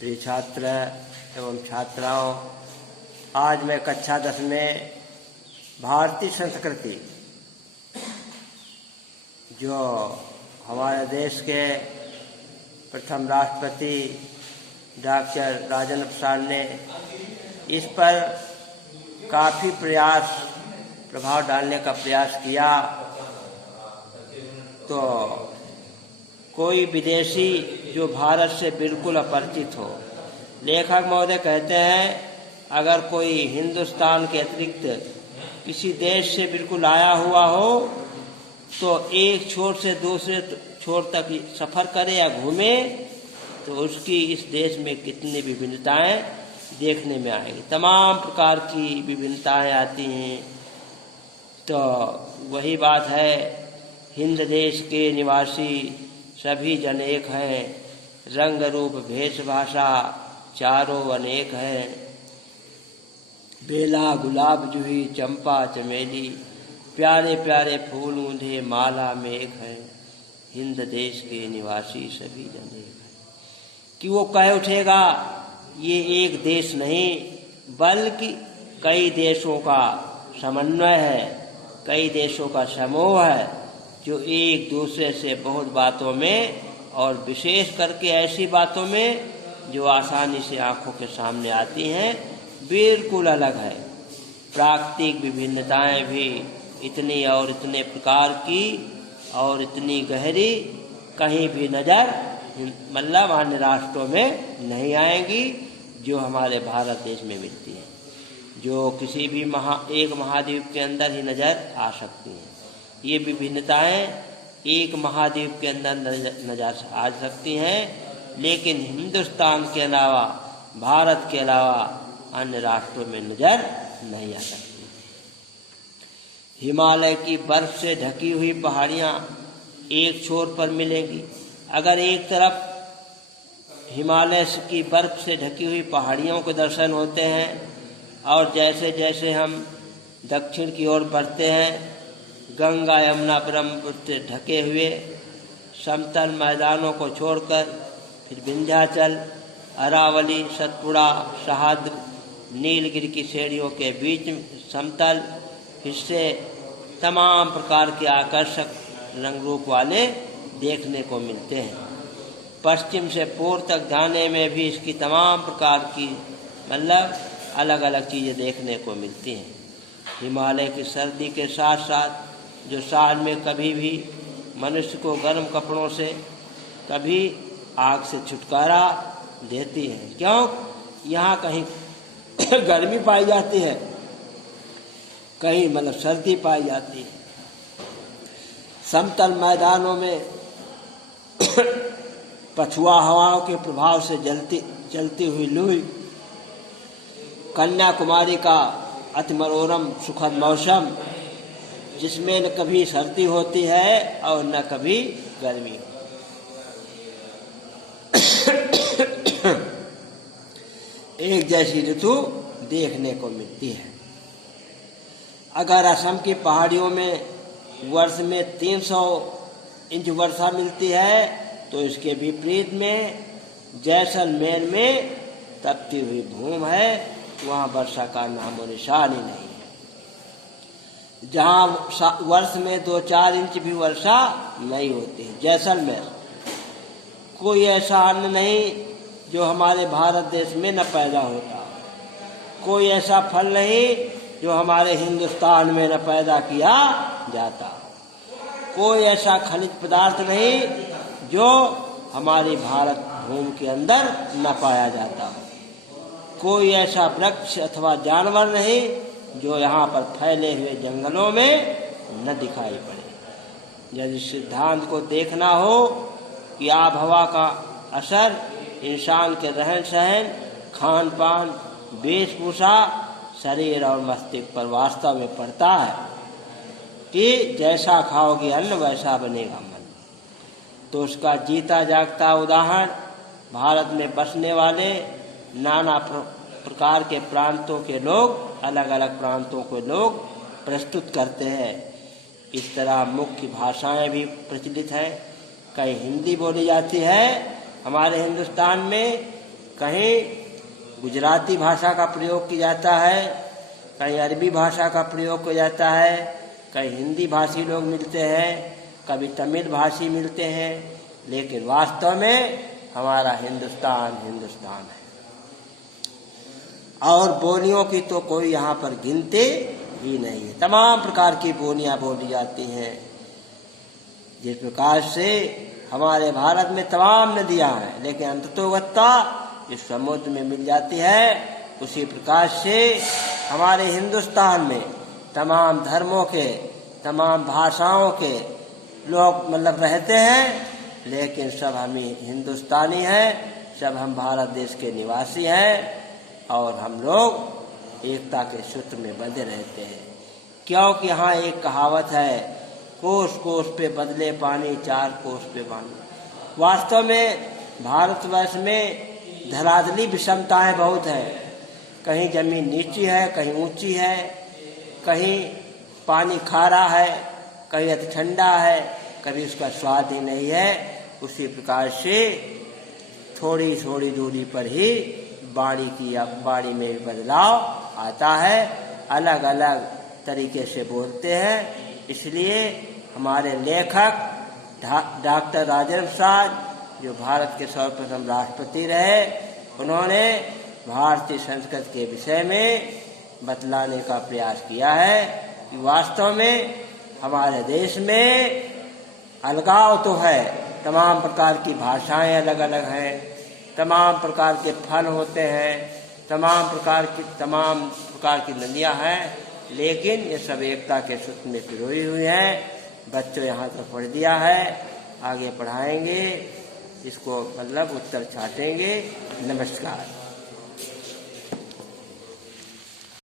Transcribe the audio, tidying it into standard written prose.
प्रिय छात्र एवं छात्राओं, आज मैं कक्षा 10 में भारतीय संस्कृति, जो हमारे देश के प्रथम राष्ट्रपति डॉक्टर राजेंद्र प्रसाद ने इस पर काफ़ी प्रभाव डालने का प्रयास किया, तो कोई विदेशी जो भारत से बिल्कुल अपरिचित हो, लेखक महोदय कहते हैं अगर कोई हिंदुस्तान के अतिरिक्त किसी देश से बिल्कुल आया हुआ हो तो एक छोर से दूसरे छोर तक सफ़र करे या घूमे तो उसकी इस देश में कितनी विभिन्नताएं देखने में आएगी। तमाम प्रकार की विभिन्नताएं आती हैं। तो वही बात है, हिंद देश के निवासी सभी जन एक हैं, रंग रूप भेष भाषा चारों अनेक हैं। बेला गुलाब जूही चंपा चमेली, प्यारे प्यारे फूल मूंधे माला में एक है। हिंद देश के निवासी सभी जन एक हैं। कि वो कह उठेगा ये एक देश नहीं बल्कि कई देशों का समन्वय है, कई देशों का समूह है, जो एक दूसरे से बहुत बातों में और विशेष करके ऐसी बातों में जो आसानी से आंखों के सामने आती हैं बिल्कुल अलग है। प्राकृतिक विभिन्नताएं भी इतनी और इतने प्रकार की और इतनी गहरी कहीं भी नज़र मतलब अन्य राष्ट्रों में नहीं आएंगी जो हमारे भारत देश में मिलती हैं, जो किसी भी एक महाद्वीप के अंदर ही नज़र आ सकती हैं। ये विभिन्नताएं एक महाद्वीप के अंदर नज़र आ सकती हैं, लेकिन हिंदुस्तान के अलावा, भारत के अलावा अन्य राष्ट्रों में नज़र नहीं आ सकती। हिमालय की बर्फ से ढकी हुई पहाड़ियाँ एक छोर पर मिलेंगी। अगर एक तरफ हिमालय की बर्फ से ढकी हुई पहाड़ियों के दर्शन होते हैं और जैसे जैसे हम दक्षिण की ओर बढ़ते हैं, गंगा यमुना ब्रह्मपुत्र से ढके हुए समतल मैदानों को छोड़कर फिर विंध्याचल, अरावली, सतपुड़ा, सह्याद्री, नीलगिरी की श्रेणियों के बीच समतल हिस्से तमाम प्रकार के आकर्षक रंग रूप वाले देखने को मिलते हैं। पश्चिम से पूर्व तक जाने में भी इसकी तमाम प्रकार की मतलब अलग अलग चीज़ें देखने को मिलती हैं। हिमालय की सर्दी के साथ साथ जो साल में कभी भी मनुष्य को गर्म कपड़ों से, कभी आग से छुटकारा देती है। क्यों? यहाँ कहीं गर्मी पाई जाती है, कहीं मतलब सर्दी पाई जाती है। समतल मैदानों में पछुआ हवाओं के प्रभाव से चलती हुई लूई, कन्याकुमारी का अति मनोरम सुखद मौसम, जिसमें न कभी सर्दी होती है और न कभी गर्मी। एक जैसी ऋतु देखने को मिलती है। अगर असम की पहाड़ियों में वर्ष में 300 इंच वर्षा मिलती है तो इसके विपरीत में जैसलमेर में तपती हुई भूमि है, वहाँ वर्षा का नामो निशान ही नहीं है। जहाँ वर्ष में 2-4 इंच भी वर्षा नहीं होती है, जैसलमेर, कोई ऐसा अन्न नहीं जो हमारे भारत देश में न पैदा होता, कोई ऐसा फल नहीं जो हमारे हिंदुस्तान में न पैदा किया जाता, कोई ऐसा खनिज पदार्थ नहीं जो हमारी भारत भूमि के अंदर न पाया जाता, कोई ऐसा वृक्ष अथवा जानवर नहीं जो यहाँ पर फैले हुए जंगलों में न दिखाई पड़े। यदि सिद्धांत को देखना हो कि आबहवा का असर इंसान के रहन सहन, खान पान, वेशभूषा, शरीर और मस्तिष्क पर वास्तव में पड़ता है कि जैसा खाओगे अन्न वैसा बनेगा मन, तो उसका जीता जागता उदाहरण भारत में बसने वाले नाना प्रकार के प्रांतों के लोग, अलग अलग प्रांतों के लोग प्रस्तुत करते हैं। इस तरह मुख्य भाषाएं भी प्रचलित हैं। कहीं हिंदी बोली जाती है हमारे हिंदुस्तान में, कहीं गुजराती भाषा का प्रयोग किया जाता है, कहीं अरबी भाषा का प्रयोग किया जाता है, कहीं हिंदी भाषी लोग मिलते हैं, कभी तमिल भाषी मिलते हैं, लेकिन वास्तव में हमारा हिंदुस्तान हिंदुस्तान है। और बोलियों की तो कोई यहाँ पर गिनती ही नहीं है। तमाम प्रकार की बोलियां बोली जाती हैं। जिस प्रकार से हमारे भारत में तमाम नदियां हैं, लेकिन अंततोगत्ता इस समुद्र में मिल जाती है, उसी प्रकार से हमारे हिंदुस्तान में तमाम धर्मों के, तमाम भाषाओं के लोग मतलब रहते हैं, लेकिन सब हम हिंदुस्तानी हैं, सब हम भारत देश के निवासी हैं और हम लोग एकता के सूत्र में बंधे रहते हैं। क्योंकि यहाँ एक कहावत है, कोस कोस पे बदले पानी, चार कोस पे पानी। वास्तव में भारतवर्ष में धरातली विषमताएं बहुत हैं। कहीं जमीन नीची है, कहीं ऊंची है, कहीं पानी खारा है, कहीं अति ठंडा है, कभी उसका स्वाद ही नहीं है। उसी प्रकार से थोड़ी थोड़ी दूरी पर ही वाणी में भी बदलाव आता है, अलग अलग तरीके से बोलते हैं। इसलिए हमारे लेखक डॉक्टर राजेंद्र प्रसाद, जो भारत के सर्वप्रथम राष्ट्रपति रहे, उन्होंने भारतीय संस्कृति के विषय में बतलाने का प्रयास किया है कि वास्तव में हमारे देश में अलगाव तो है, तमाम प्रकार की भाषाएं अलग अलग हैं, तमाम प्रकार के फल होते हैं, तमाम प्रकार की नदियां हैं, लेकिन ये सब एकता के सूत्र में पिरोई हुई हैं। बच्चों यहाँ तक पढ़ दिया है, आगे पढ़ाएंगे, इसको मतलब उत्तर छाटेंगे। नमस्कार।